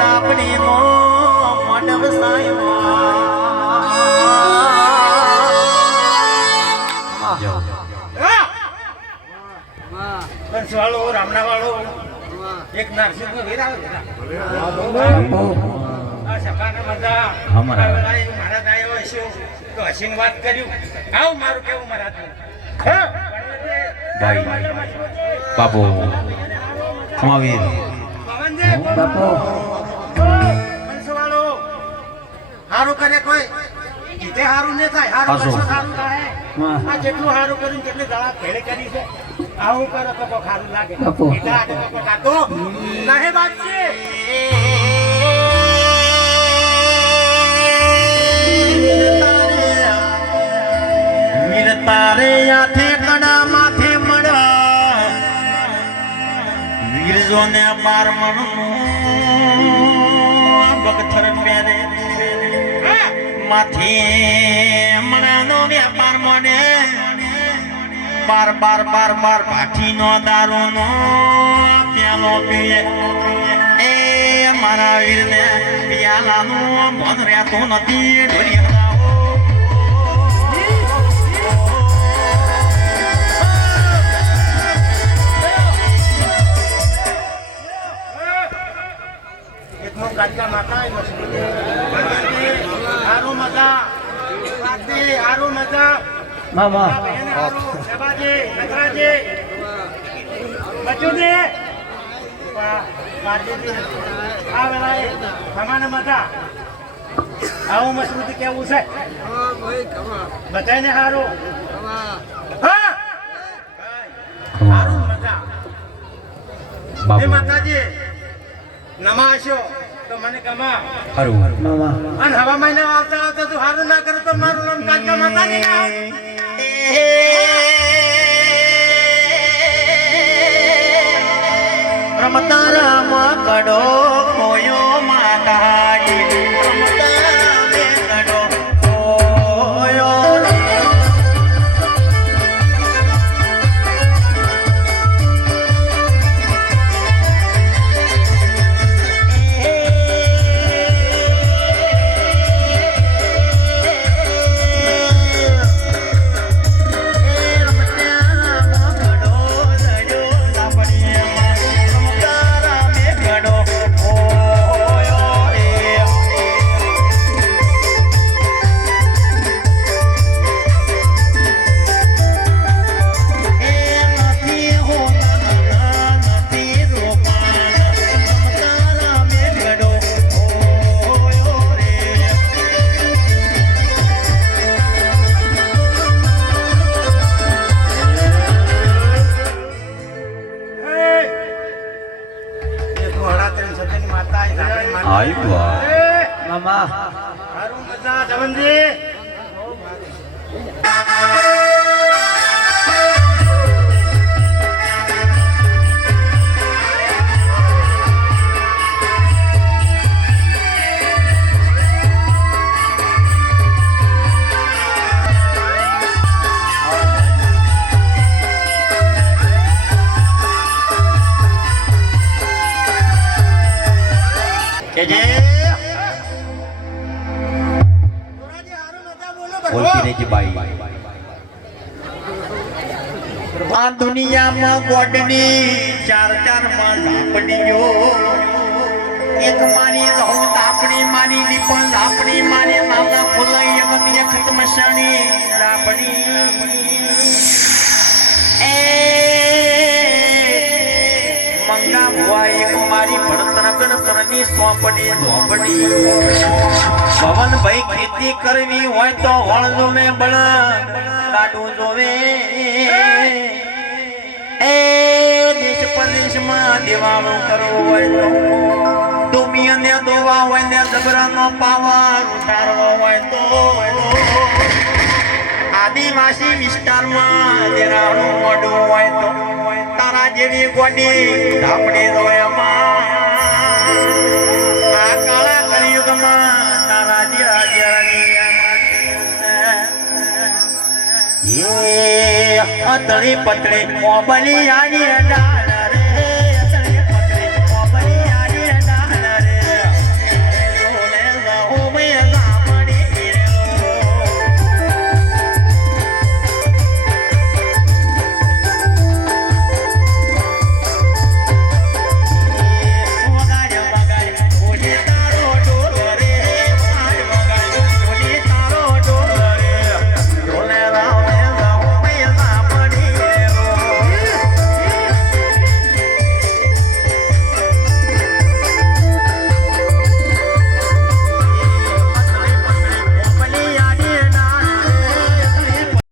તાપણી નો મંડપ સાયો વાળો રામના વાળો એક નરસિંહ નો વીર આવે મારા દાયો હશે તો હસીન વાત કર્યું આવ મારું કેવું મારા ભાઈ બાપુ મહાવીર બાપુ વાળો હારું કરે કોઈ જીતે હારું ને થાય હારું સારું થાય આ જેટલું હારું કર્યું કેટલી દળા ભેળે કરી છે આવું કરો તો કોઈ ખારું લાગે એટલે આને તો કાતો નાહે વાત છે વીર તારે આથે કડા માથે મળવા વીર જોને બાર મણનું બગથર પહેરે માથે મણાનો વ્યાપાર મને બાર બાર બાર બાર ભાઠીનો દારૂનો પ્યાલો પીએ એ મારા વીરને પ્યાલાનું મન રહેતું નથી ઢોલિયા કાચા માતા હારું મજા હારું મજા મામા શબાજી નજરાજી બચુજી આ વેલાએ સમાન મજા આવું મજબૂતી કેવું છે બધાને હારું હારું મજા હે માતાજી નમાશો તો મને ગમા હારું મામા અને હવા મહિના આવતા આવતા તું હારું ના કરે તો મારું નામ કાકા માતા ની ના રમતા રામ કડો કોયો માતાજી રમતા રામે કડો કોયો મામા હારું મજા જવનજી બોલતી નહીં બાઈ આ દુનિયામાં ગોડની ચાર ચાર માં ઝાપડીઓ એક માની રહું તાપણી માની દીપણ ઝાપડી માની નાના ફૂલઈ યમન યખત મશાની ઝાપડી એ મંગા ભુવા એક મારી ભણતર ગણતરની સોંપડી ઝોપડી પવન ભાઈ ખેતી કરવી હોય તો હળ જોવે બળ લાડુ જોવે એ દેશ પરદેશમાં દેવાનું કરવું હોય તો ડુમિયને દોવા હોય ને જબરાનો પાવર ઉતારવો હોય તો આદિવાસી વિસ્તારમાં દેરાનું મોઢું હોય તો તારા જેવી ગોડી ધાપડી રોયમાં આ કાળા કળિયુગમાં તારા અતળી પતળી મોબલી આની